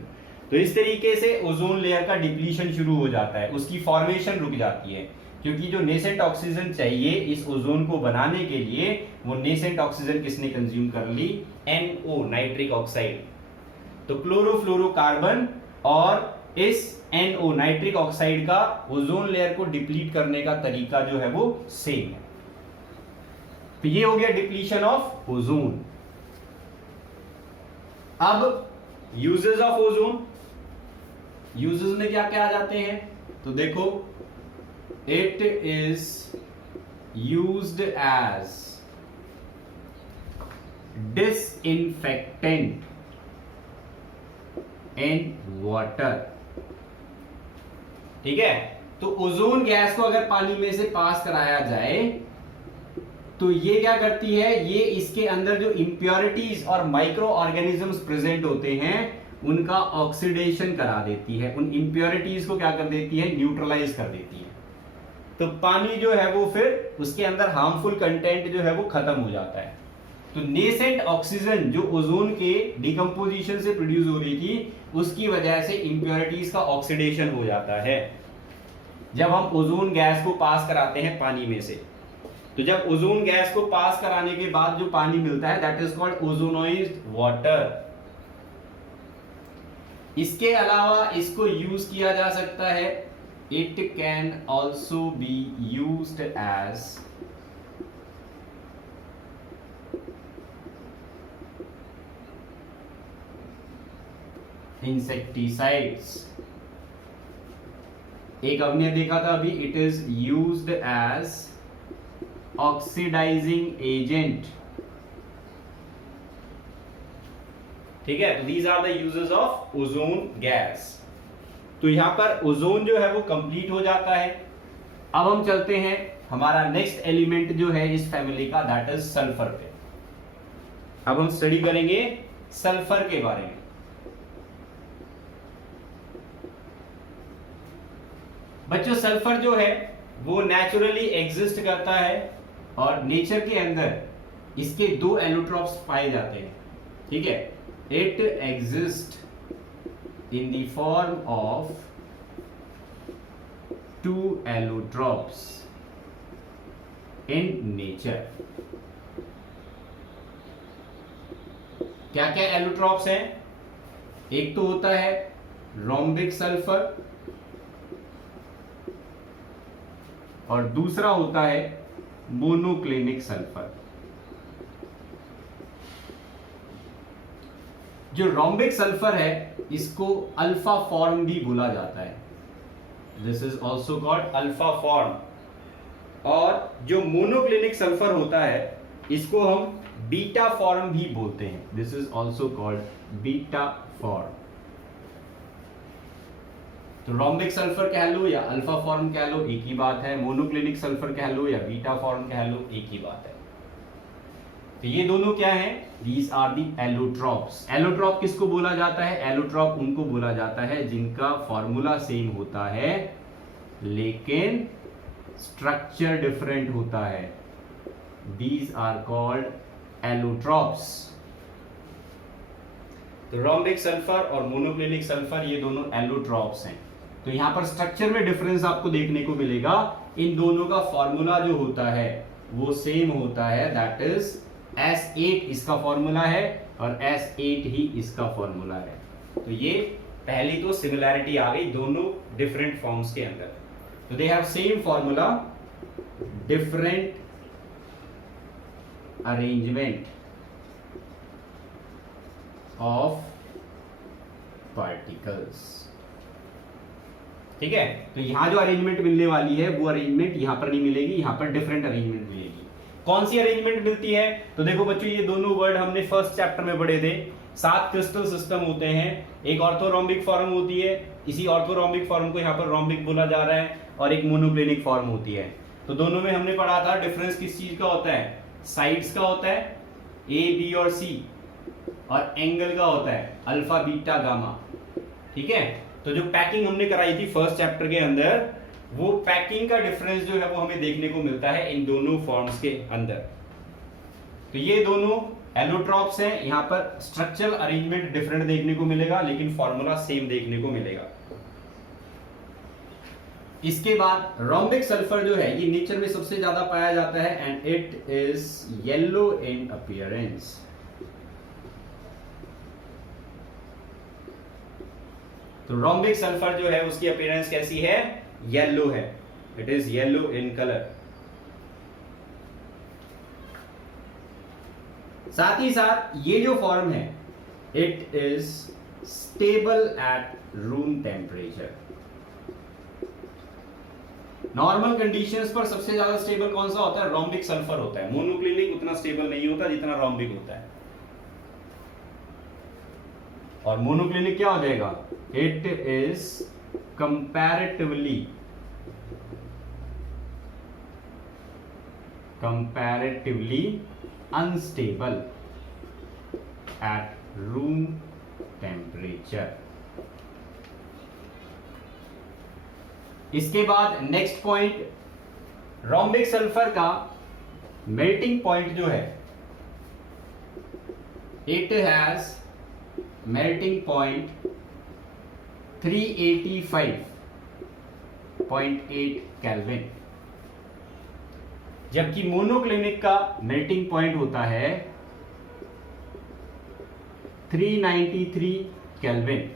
तो इस तरीके से ओजोन लेयर का डिप्लीशन शुरू हो जाता है, उसकी फॉर्मेशन रुक जाती है क्योंकि जो नेसेंट ऑक्सीजन चाहिए इस ओजोन को बनाने के लिए वो नेसेंट ऑक्सीजन किसने कंज्यूम कर ली? NO, nitric oxide. तो क्लोरोफ्लोरोकार्बन और इस NO, नाइट्रिक ऑक्साइड का ओजोन लेयर को डिप्लीट करने का तरीका जो है वो सेम है। तो ये हो गया डिप्लीशन ऑफ ओजोन। अब यूजेस ऑफ ओजोन, यूजेस में क्या क्या आ जाते हैं? तो देखो, it is used as disinfectant in water. ठीक है, तो ओजोन गैस को अगर पानी में से पास कराया जाए तो ये क्या करती है? ये इसके अंदर जो इंप्योरिटीज और माइक्रो ऑर्गेनिजम्स प्रेजेंट होते हैं उनका ऑक्सीडेशन करा देती है, उन इंप्योरिटीज को क्या कर देती है? न्यूट्रलाइज कर देती है। तो पानी जो है वो फिर उसके अंदर हार्मफुल कंटेंट जो है वो खत्म हो जाता है। तो नेसेंट ऑक्सीजन जो ओजोन के डिकम्पोजिशन से प्रोड्यूस हो रही थी उसकी वजह से इंप्योरिटीज का ऑक्सीडेशन हो जाता है जब हम ओजोन गैस को पास कराते हैं पानी में से। तो जब ओजोन गैस को पास कराने के बाद जो पानी मिलता है that is called ozonised water. इसके अलावा इसको यूज किया जा सकता है, it can also be used as insecticides. एक हमने देखा था अभी, it is used as oxidising agent. ठीक है, these are the uses of ozone gas. तो यहां पर ओजोन जो है वो कंप्लीट हो जाता है। अब हम चलते हैं हमारा नेक्स्ट एलिमेंट जो है इस फैमिली का, दैट इज सल्फर पे। अब हम स्टडी करेंगे सल्फर के बारे में। बच्चों, सल्फर जो है वो नेचुरली एग्जिस्ट करता है और नेचर के अंदर इसके दो एलोट्रॉप्स पाए जाते हैं। ठीक है, it exist in the form of two allotropes in nature। क्या क्या एलोट्रॉप्स हैं? एक तो होता है रोम्बिक सल्फर और दूसरा होता है मोनोक्लिनिक सल्फर। जो रोम्बिक सल्फर है इसको अल्फा फॉर्म भी बोला जाता है, this is also called alpha form. और जो मोनोक्लिनिक सल्फर होता है इसको हम बीटा फॉर्म भी बोलते हैं, this is also called beta form. तो रोम्बिक सल्फर कह लो या अल्फा फॉर्म कह लो एक ही बात है, मोनोक्लिनिक सल्फर कह लो या बीटा फॉर्म कह लो एक ही बात है। तो ये दोनों क्या हैं? These are the allotropes. Allotrope किसको बोला जाता है? एलोट्रॉप उनको बोला जाता है जिनका फॉर्मूला सेम होता है लेकिन स्ट्रक्चर डिफरेंट होता है, दीज आर कॉल्ड एलोट्रॉप्स। तो रोम्बिक सल्फर और मोनोक्लिनिक सल्फर ये दोनों एलोट्रॉप्स हैं। तो यहां पर स्ट्रक्चर में डिफरेंस आपको देखने को मिलेगा, इन दोनों का फॉर्मूला जो होता है वो सेम होता है, दैट इज S8 इसका फॉर्मूला है और S8 ही इसका फॉर्मूला है। तो ये पहली तो सिमिलैरिटी आ गई दोनों डिफरेंट फॉर्म्स के अंदर। तो they have same formula, different arrangement of particles. ठीक है, तो यहां जो अरेंजमेंट मिलने वाली है वो अरेंजमेंट यहां पर नहीं मिलेगी, यहां पर डिफरेंट अरेंजमेंट मिलेगी। कौन सी अरेंजमेंट मिलती है? तो देखो बच्चों ये दोनों वर्ड हमने फर्स्ट चैप्टर में पढ़े थे। 7 क्रिस्टल सिस्टम होते हैं, एक ऑर्थोरोम्बिक फॉर्म होती है, इसी ऑर्थोरोम्बिक फॉर्म को यहाँ पर रोम्बिक बोला जा रहा है, और एक मोनोक्लिनिक फॉर्म होती है। तो दोनों में हमने पढ़ा था डिफरेंस किस चीज का होता है? साइड्स का होता है, ए बी और सी, और एंगल का होता है अल्फा बीटा गामा। ठीक है, तो जो पैकिंग हमने कराई थी फर्स्ट चैप्टर के अंदर, वो पैकिंग का डिफरेंस जो है वो हमें देखने को मिलता है इन दोनों फॉर्म्स के अंदर। तो ये दोनों एलोट्रॉप्स हैं, यहां पर स्ट्रक्चरल अरेंजमेंट डिफरेंट देखने को मिलेगा लेकिन फॉर्मूला सेम देखने को मिलेगा। इसके बाद रोम्बिक सल्फर जो है ये नेचर में सबसे ज्यादा पाया जाता है and it is yellow in appearance. तो रोम्बिक सल्फर जो है उसकी अपीयरेंस कैसी है? येलो है, it is yellow in colour. साथ ही साथ ये जो फॉर्म है it is stable at room temperature. Normal conditions पर सबसे ज्यादा स्टेबल कौन सा होता है? रोम्बिक सल्फर होता है। मोनोक्लिनिक उतना स्टेबल नहीं होता जितना रोम्बिक होता है। और मोनोक्लिनिक क्या हो जाएगा? It is comparatively unstable at room temperature। इसके बाद नेक्स्ट पॉइंट, रोम्बिक सल्फर का मेल्टिंग पॉइंट जो है it has melting point 385.8 kelvin, जबकि मोनोक्लिनिक का मेल्टिंग पॉइंट होता है 393 केल्विन।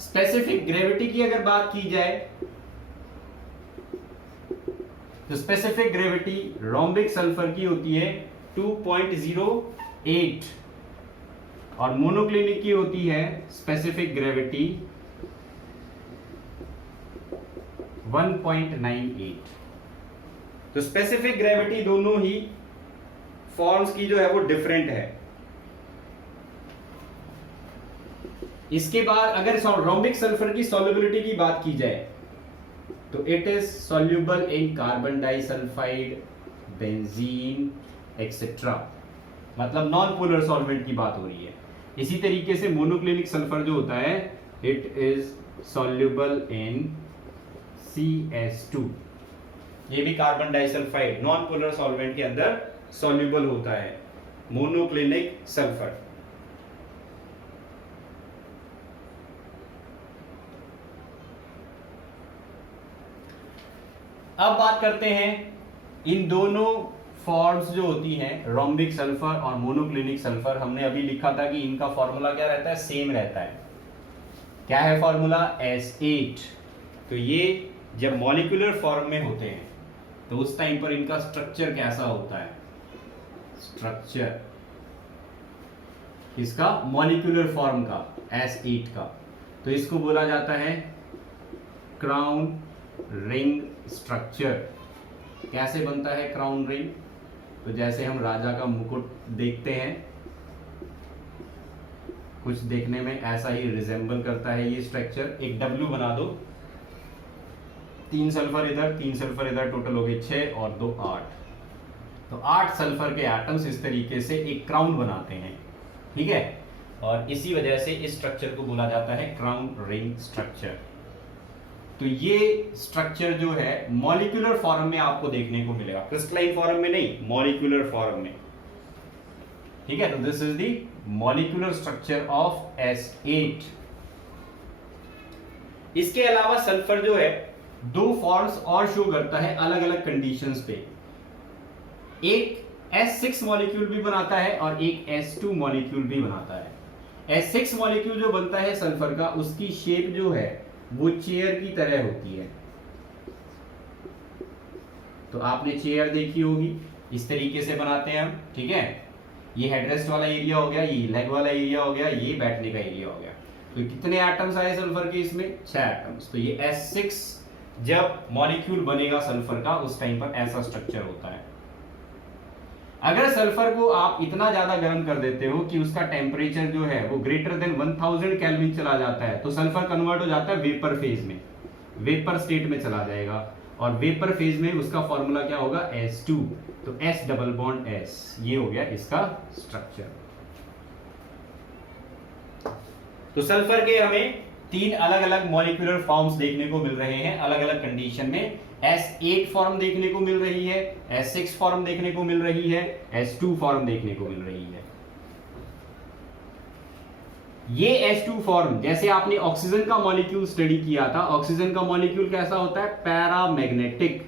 स्पेसिफिक ग्रेविटी की अगर बात की जाए तो स्पेसिफिक ग्रेविटी रोम्बिक सल्फर की होती है 2.08 और मोनोक्लिनिक की होती है स्पेसिफिक ग्रेविटी 1.98। तो स्पेसिफिक ग्रेविटी दोनों ही फॉर्म्स की जो है वो डिफरेंट है। इसके बाद अगर रोम्बिक सल्फर की सॉल्युबिलिटी की बात की जाए तो it is soluble in carbon disulphide, benzene etcetera, मतलब नॉन पोलर सॉल्वेंट की बात हो रही है। इसी तरीके से मोनोक्लिनिक सल्फर जो होता है it is soluble in CS2, ये भी carbon disulphide non polar solvent के अंदर सॉल्युबल होता है मोनोक्लिनिक सल्फर। अब बात करते हैं इन दोनों फॉर्म्स जो होती हैं रोम्बिक सल्फर और मोनोक्लिनिक सल्फर। हमने अभी लिखा था कि इनका फॉर्मूला क्या रहता है? सेम रहता है। क्या है फॉर्मूला? S8। तो ये जब मॉलिक्यूलर फॉर्म में होते हैं तो उस टाइम पर इनका स्ट्रक्चर कैसा होता है? स्ट्रक्चर इसका मॉलिक्यूलर फॉर्म का S8 का, तो इसको बोला जाता है क्राउन रिंग स्ट्रक्चर। कैसे बनता है क्राउन रिंग? तो जैसे हम राजा का मुकुट देखते हैं, कुछ देखने में ऐसा ही रिजेंबल करता है ये स्ट्रक्चर। एक W बना दो, 3 सल्फर इधर 3 सल्फर इधर, टोटल हो गए 6 और 2 8। तो 8 सल्फर के एटम्स इस तरीके से एक क्राउन बनाते हैं, ठीक है। और इसी वजह से इस स्ट्रक्चर को बोला जाता है क्राउन रिंग स्ट्रक्चर। तो ये स्ट्रक्चर जो है मॉलिक्यूलर फॉर्म में आपको देखने को मिलेगा, क्रिस्टलाइन फॉर्म में नहीं, मॉलिक्यूलर फॉर्म में, ठीक है। तो this is the molecular structure of S8। इसके अलावा सल्फर जो है 2 फॉर्म्स और शो करता है अलग अलग कंडीशंस पे। एक S6 मॉलिक्यूल भी बनाता है और एक S2 मॉलिक्यूल भी बनाता है। S6 मॉलिक्यूल जो बनता है सल्फर का, उसकी शेप जो है वो चेयर की तरह होती है। तो आपने चेयर देखी होगी, इस तरीके से बनाते हैं हम, ठीक है। ये हेडरेस्ट वाला एरिया हो गया, ये लेग वाला एरिया हो गया, ये बैठने का एरिया हो गया। तो कितने एटम्स आए सल्फर के इसमें? 6 एटम्स। तो ये S6 जब मॉलिक्यूल बनेगा सल्फर का, उस टाइम पर ऐसा स्ट्रक्चर होता है। अगर सल्फर को आप इतना ज्यादा गर्म कर देते हो कि उसका टेम्परेचर जो है वो ग्रेटर देन 1000 केल्विन चला जाता है, तो सल्फर कन्वर्ट हो जाता है वेपर फेज में, वेपर स्टेट में चला जाएगा। और वेपर फेज में उसका फॉर्मूला क्या होगा? S2। तो S डबल बॉन्ड S, ये हो गया इसका स्ट्रक्चर। तो सल्फर के हमें 3 अलग अलग मॉलिक्यूलर फॉर्म्स देखने को मिल रहे हैं अलग अलग कंडीशन में। S8 फॉर्म देखने को मिल रही है, S6 फॉर्म देखने को मिल रही है, S2 फॉर्म देखने को मिल रही है। ये H2 फॉर्म, जैसे आपने ऑक्सीजन का मॉलिक्यूल स्टडी किया था, ऑक्सीजन का मॉलिक्यूल कैसा होता है? पैरामैग्नेटिक।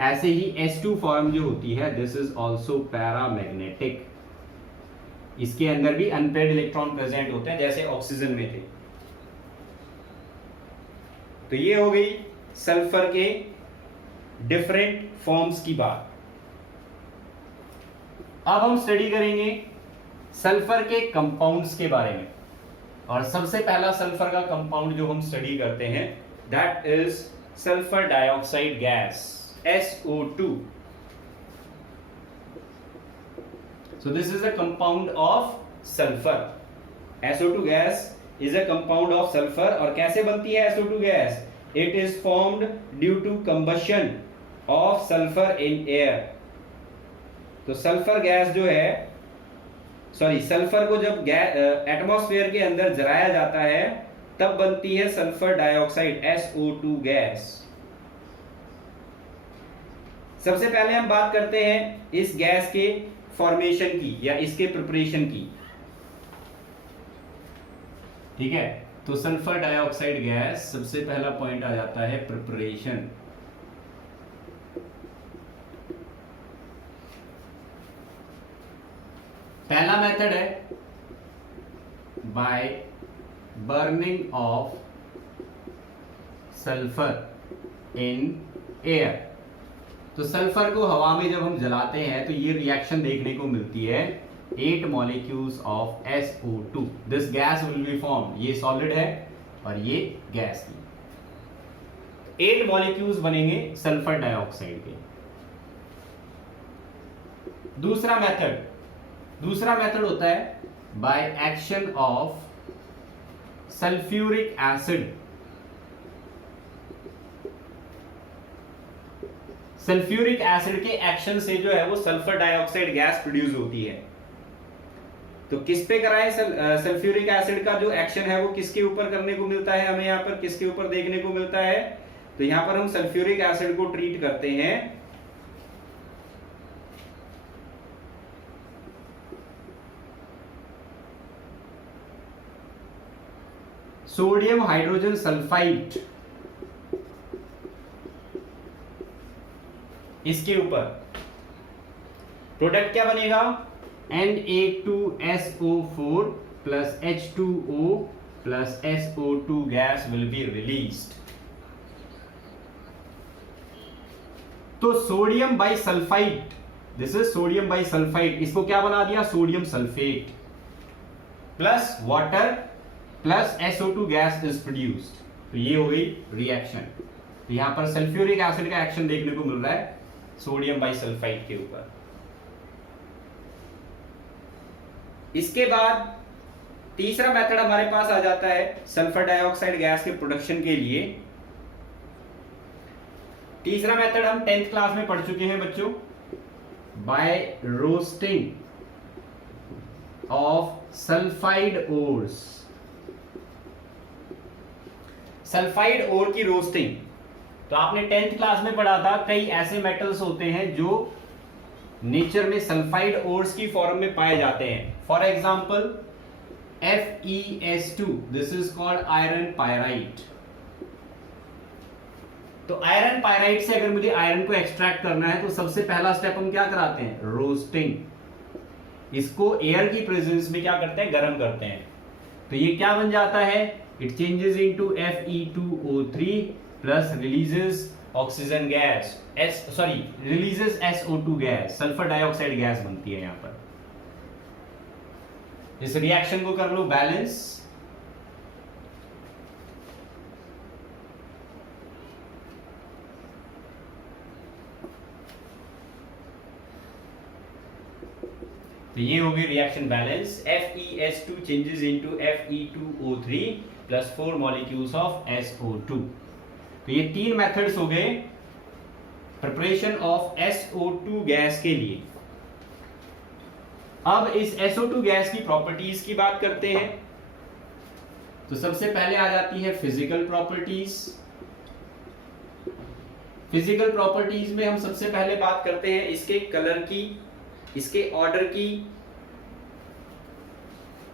ऐसे ही H2 फॉर्म जो होती है, दिस इज आल्सो पैरामैग्नेटिक। इसके अंदर भी अनपेयर्ड इलेक्ट्रॉन प्रेजेंट होते हैं जैसे ऑक्सीजन में थे। तो ये हो गई सल्फर के डिफरेंट फॉर्म्स की बात। अब हम स्टडी करेंगे सल्फर के कंपाउंड्स के बारे में। और सबसे पहला सल्फर का कंपाउंड जो हम स्टडी करते हैं, that is sulphur dioxide gas, SO2। So this is a compound of sulfur. SO2 gas is a compound of sulfur। और कैसे बनती है SO2 gas? It is formed due to combustion of sulfur in air। तो sulphur gas जो है, sorry, sulphur को जब atmosphere के अंदर जलाया जाता है तब बनती है सल्फर डाइऑक्साइड, SO2 गैस। सबसे पहले हम बात करते हैं इस गैस के फॉर्मेशन की या इसके प्रिपरेशन की, ठीक है। तो सल्फर डाइऑक्साइड गैस, सबसे पहला पॉइंट आ जाता है प्रिपरेशन। पहला मेथड है by burning of sulphur in air. तो सल्फर को हवा में जब हम जलाते हैं तो ये रिएक्शन देखने को मिलती है, 8 molecules of SO2। This gas will B form, ये सॉलिड है और ये गैस की 8 मॉलिक्यूल्स बनेंगे सल्फर डाइऑक्साइड के। दूसरा मेथड होता है by action of sulphuric acid. Sulphuric acid के एक्शन से जो है वो सल्फर डाइऑक्साइड गैस प्रोड्यूस होती है। तो किस पे कराएं? सल्फ्यूरिक एसिड का जो एक्शन है वो किसके ऊपर करने को मिलता है? हमें यहाँ पर किसके ऊपर देखने को मिलता है? तो यहाँ पर हम सल्फ्यूरिक एसिड को ट्रीट करते हैं सोडियम हाइड्रोजन सल्फाइड, इसके ऊपर प्रोडक्ट क्या बनेगा? Na2SO4 plus H2O plus SO2 gas will be released। तो sodium bisulphide, this is sodium bisulphide, इसको क्या बना दिया? Sodium sulphate. Plus water plus SO2 gas is produced. तो ये हो गई रिएक्शन। तो यहां पर सल्फ्यूरिक एसिड का एक्शन देखने को मिल रहा है सोडियम बाइसल्फाइड के ऊपर। इसके बाद तीसरा मेथड हमारे पास आ जाता है सल्फर डाइऑक्साइड गैस के प्रोडक्शन के लिए। तीसरा मेथड हम 10th क्लास में पढ़ चुके हैं बच्चों, by roasting of sulphide ores. Sulphide ore की रोस्टिंग, तो आपने 10th क्लास में पढ़ा था कई ऐसे मेटल्स होते हैं जो नेचर में सल्फाइड ओर्स की फॉर्म में पाए जाते हैं। For example FeS2, this is called iron pyrite. तो आयरन पायराइट से अगर मुझे आयरन को एक्सट्रैक्ट करना है तो सबसे पहला स्टेप हम क्या कराते हैं, रोस्टिंग। इसको एयर की प्रेजेंस में क्या करते हैं, गर्म करते हैं। तो ये क्या बन जाता है, it changes into Fe2O3 plus releases oxygen gas, releases SO2 gas, sulphur dioxide gas बनती है यहां पर। इस रिएक्शन को कर लो बैलेंस। तो ये होगी reaction balance, FeS2 changes into Fe2O3 plus 4 molecules of SO2। तो ये 3 मेथड्स हो गए प्रिपरेशन ऑफ SO2 गैस के लिए। अब इस SO2 गैस की प्रॉपर्टीज की बात करते हैं। तो सबसे पहले आ जाती है फिजिकल प्रॉपर्टीज। फिजिकल प्रॉपर्टीज में हम सबसे पहले बात करते हैं इसके कलर की, इसके ऑर्डर की।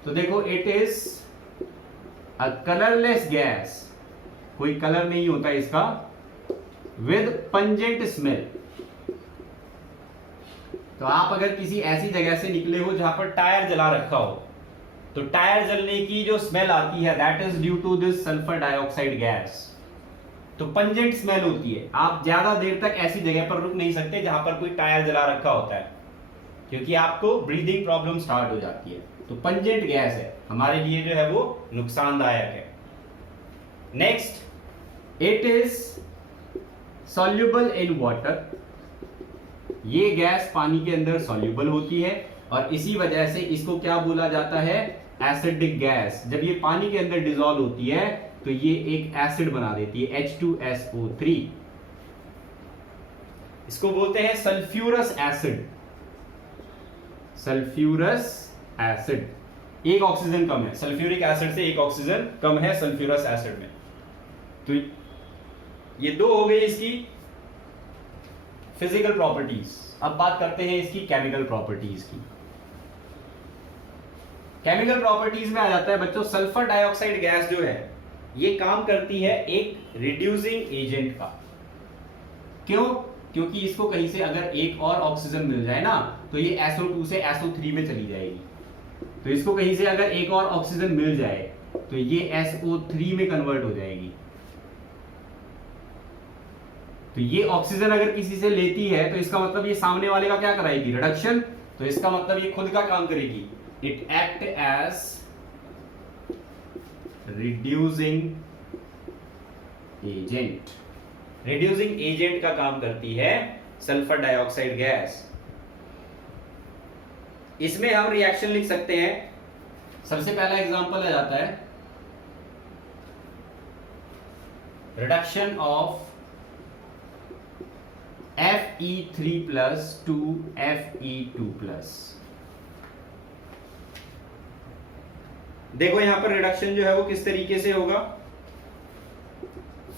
तो देखो, it is a colourless gas, कोई कलर नहीं होता इसका, विद पंजेंट स्मेल। तो आप अगर किसी ऐसी जगह से निकले हो जहां पर टायर जला रखा हो, तो टायर जलने की जो स्मेल आती है that is due to this sulphur dioxide gas. तो पंजेंट स्मेल होती है, आप ज्यादा देर तक ऐसी जगह पर रुक नहीं सकते जहां पर कोई टायर जला रखा होता है, क्योंकि आपको ब्रीदिंग प्रॉब्लम स्टार्ट हो जाती है। तो पंजेंट गैस है, हमारे लिए जो है वो नुकसानदायक है। Next, it is soluble in water. ये गैस पानी के अंदर सॉल्युबल होती है और इसी वजह से इसको क्या बोला जाता है, एसिडिक गैस। जब ये पानी के अंदर डिसॉल्व होती है तो ये एक एसिड बना देती है, H2SO3। इसको बोलते हैं सल्फ्यूरस एसिड। सल्फ्यूरस एसिड, एक ऑक्सीजन कम है, सल्फ्यूरिक एसिड से एक ऑक्सीजन कम है सल्फ्यूरस एसिड में। तो ये दो हो गई इसकी फिजिकल प्रॉपर्टीज। अब बात करते हैं इसकी केमिकल प्रॉपर्टीज की। केमिकल प्रॉपर्टीज में आ जाता है बच्चों, सल्फर डाइऑक्साइड गैस जो है ये काम करती है एक रिड्यूसिंग एजेंट का। क्यों? क्योंकि इसको कहीं से अगर एक और ऑक्सीजन मिल जाए ना तो ये SO2 से SO3 में चली जाएगी। तो इसको कहीं से अगर एक और ऑक्सीजन मिल जाए तो ये SO3 में कन्वर्ट हो जाएगी। तो ये ऑक्सीजन अगर किसी से लेती है तो इसका मतलब ये सामने वाले का क्या कराएगी, रिडक्शन। तो इसका मतलब ये खुद का काम करेगी, it act as reducing agent. Reducing agent का काम करती है सल्फर डाइऑक्साइड गैस। इसमें हम रिएक्शन लिख सकते हैं। सबसे पहला एग्जांपल आ जाता है reduction of Fe3 plus two Fe2 plus. देखो यहां पर रिडक्शन जो है वो किस तरीके से होगा,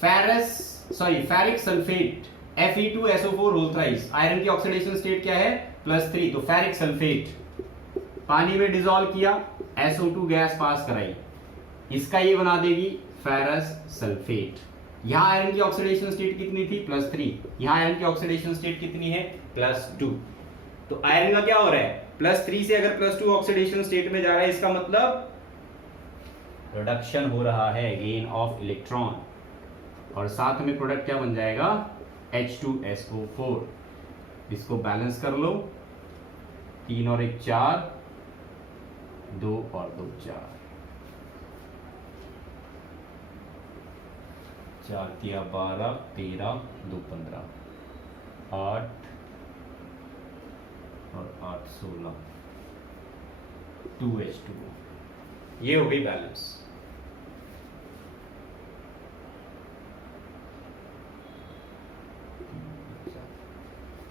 ferric sulphate Fe2SO4 whole thrice. Iron की ऑक्सीडेशन स्टेट क्या है, +3। तो फेरिक सल्फेट पानी में डिसॉल्व किया, SO2 गैस पास कराई, इसका ये बना देगी फेरस सल्फेट। यहां आयरन की ऑक्सीडेशन स्टेट कितनी थी, +3। यहां आयरन की ऑक्सीडेशन स्टेट कितनी है, +2। तो आयरन का क्या हो रहा है, +3 से अगर +2 ऑक्सीडेशन स्टेट में जा रहा है, इसका मतलब रिडक्शन हो रहा है, गेन ऑफ इलेक्ट्रॉन। और साथ में प्रोडक्ट क्या बन जाएगा, H2SO4। इसको बैलेंस कर लो, 3 और 1 4, 2 और 2 4, 4 तिया 12, 13, 2 15, 8 और 8 16, 2H2O। ये हो गई बैलेंस।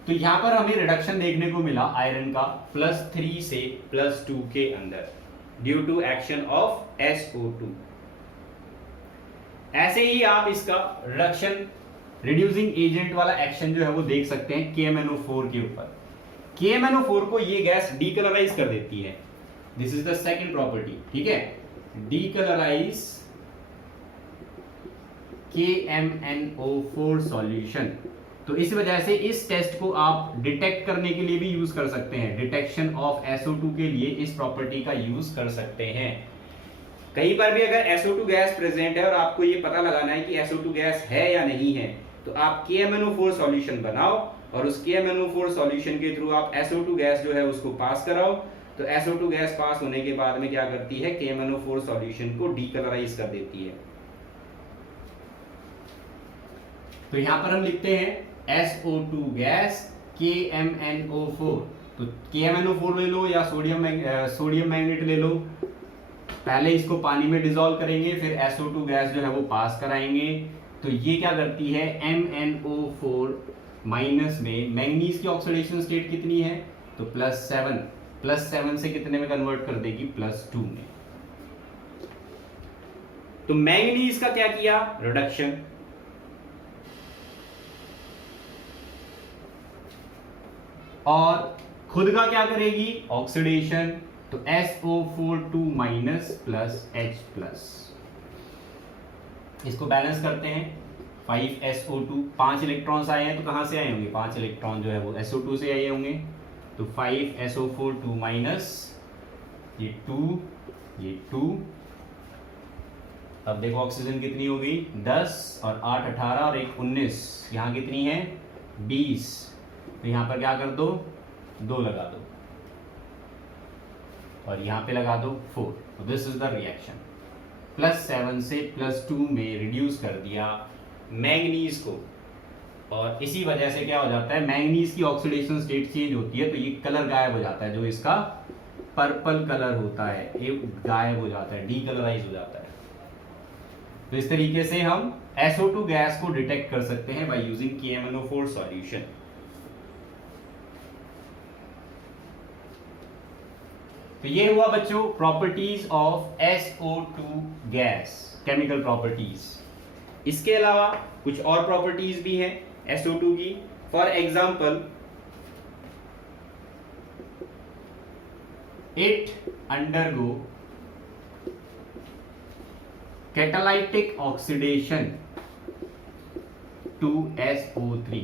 तो यहां पर हमें रिडक्शन देखने को मिला आयरन का +3 से +2 के अंदर due to action of SO2। ऐसे ही आप इसका रिडक्शन रिड्यूसिंग एजेंट वाला एक्शन जो है वो देख सकते हैं KMnO4 के ऊपर। KMnO4 को ये गैस डीकलराइज कर देती है। This is the second property, ठीक है, डीकलराइज KMnO4 सॉल्यूशन। तो इस वजह से इस टेस्ट को आप डिटेक्ट करने के लिए भी यूज कर सकते हैं। डिटेक्शन ऑफ SO2 के लिए इस प्रॉपर्टी का यूज कर सकते हैं। कई बार भी अगर SO2 गैस प्रेजेंट है और आपको ये पता लगाना है कि SO2 गैस है या नहीं है, तो आप KMnO4 सॉल्यूशन बनाओ और उस KMnO4 सॉल्यूशन के थ्रू आप SO2 गैस जो है उसको पास कराओ। तो SO2 गैस पास होने के बाद में क्या करती है, KMnO4 सॉल्यूशन को डीकलराइज कर देती है। तो यहां पर हम लिखते हैं SO2 गैस KMnO4। तो KMnO4 ले लो या सोडियम मैग्नेट ले लो। पहले इसको पानी में डिसॉल्व करेंगे, फिर SO2 गैस जो है वो पास कराएंगे। तो ये क्या करती है, MnO4 माइनस में मैंगनीज की ऑक्सीडेशन स्टेट कितनी है, तो +7 से कितने में कन्वर्ट कर देगी, +2 में। तो मैंगनीज का क्या किया, रिडक्शन। और खुद का क्या करेगी, ऑक्सीडेशन। तो SO42 माइनस +H+। इसको बैलेंस करते हैं। 5SO2, 5 इलेक्ट्रॉन्स आए हैं, तो कहां से आए होंगे, 5 इलेक्ट्रॉन जो है वो SO2 से आए होंगे। तो 5SO42 माइनस ये 2, ये 2। अब देखो ऑक्सीजन कितनी हो गई, 10 और 8 18 और 1 19। यहां कितनी है, 20। तो यहां पर क्या कर दो, 2 लगा दो और यहां पे लगा दो 4। तो दिस इज द रिएक्शन। +7 से +2 में रिड्यूस कर दिया मैंगनीज को, और इसी वजह से क्या हो जाता है, मैंगनीज की ऑक्सीडेशन स्टेट चेंज होती है। तो ये कलर गायब हो जाता है, जो इसका पर्पल कलर होता है ये गायब हो जाता है, डीकलराइज हो जाता है। तो इस तरीके से हम SO2 गैस को डिटेक्ट कर सकते हैं बाय यूजिंग KMnO4 सॉल्यूशन। तो ये हुआ बच्चों properties of SO2 gas, chemical properties. इसके अलावा कुछ और प्रॉपर्टीज भी हैं SO2 की। For example, it undergo catalytic oxidation to SO3।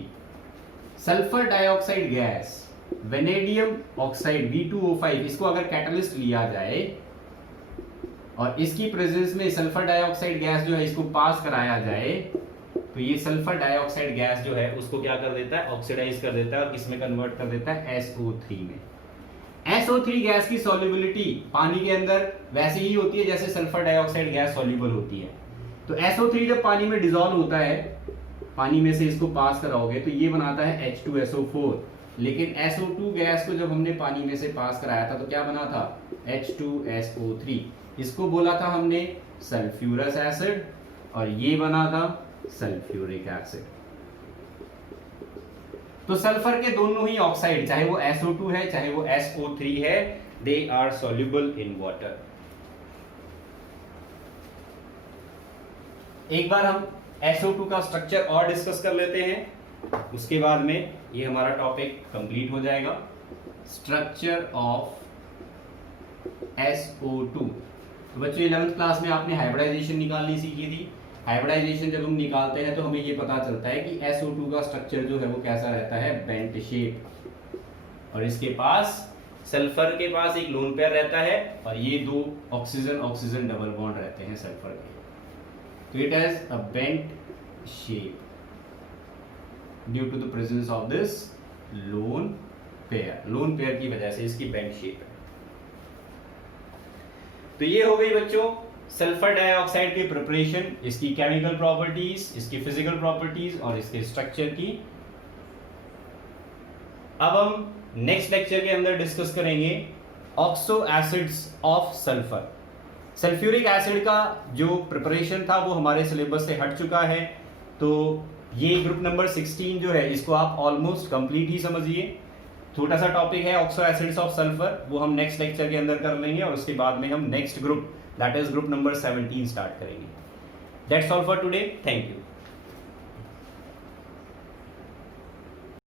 Sulphur dioxide gas, vanadium oxide V2O5, इसको अगर कैटलिस्ट लिया जाए और इसकी प्रेजेंस में सल्फर डाइऑक्साइड गैस जो है इसको पास कराया जाए, तो ये सल्फर डाइऑक्साइड गैस जो है उसको क्या कर देता है, ऑक्सीडाइज कर देता है और किसमें कन्वर्ट कर देता है, SO3 में। SO3 गैस की सॉल्युबिलिटी पानी के अंदर वैसे ही होती है जैसे सल्फर डाइऑक्साइड गैस सॉल्युबल होती है। तो SO3 जब पानी में डिसॉल्व होता है, पानी में से इसको पास कराओगे तो ये बनाता है H2SO4। लेकिन SO2 गैस को जब हमने पानी में से पास कराया था तो क्या बना था, H2SO3। इसको बोला था हमने सल्फ्यूरस एसिड और ये बना था सल्फ्यूरिक एसिड। तो सल्फर के दोनों ही ऑक्साइड, चाहे वो SO2 है चाहे वो SO3 है, they are soluble in water. एक बार हम SO2 का स्ट्रक्चर और डिस्कस कर लेते हैं, उसके बाद में ये हमारा टॉपिक कंप्लीट हो जाएगा। Structure of SO2। तो बच्चों 11th क्लास में आपने हाइब्रिडाइजेशन निकालनी सीखी थी। हाइब्रिडाइजेशन जब हम निकालते हैं तो हमें ये पता चलता है कि SO2 का स्ट्रक्चर जो है वो कैसा रहता है, बेंट शेप। और इसके पास सल्फर के पास एक लोन पेयर रहता है और ये 2 ऑक्सीजन ऑक्सीजन डबल बॉन्ड रहते हैं सल्फर के। तो it has a bent shape due to the presence of this lone pair. Lone pair की वजह से इसकी बेंट शेप है। तो ये हो गई बच्चों सल्फर डाइऑक्साइड की प्रिपरेशन, इसकी केमिकल प्रॉपर्टीज, इसकी फिजिकल प्रॉपर्टीज और इसके स्ट्रक्चर की। अब हम नेक्स्ट लेक्चर के अंदर डिस्कस करेंगे oxo acids of sulphur. Sulphuric acid का जो प्रिपरेशन था वो हमारे सिलेबस से हट चुका है, तो ये ग्रुप नंबर 16 जो है इसको आप ऑलमोस्ट कंप्लीट ही समझिए। छोटा सा टॉपिक है ऑक्सो एसिड्स ऑफ सल्फर, वो हम नेक्स्ट लेक्चर के अंदर कर लेंगे और उसके बाद में हम next group that is group number 17 start करेंगे। That's all for today, thank you.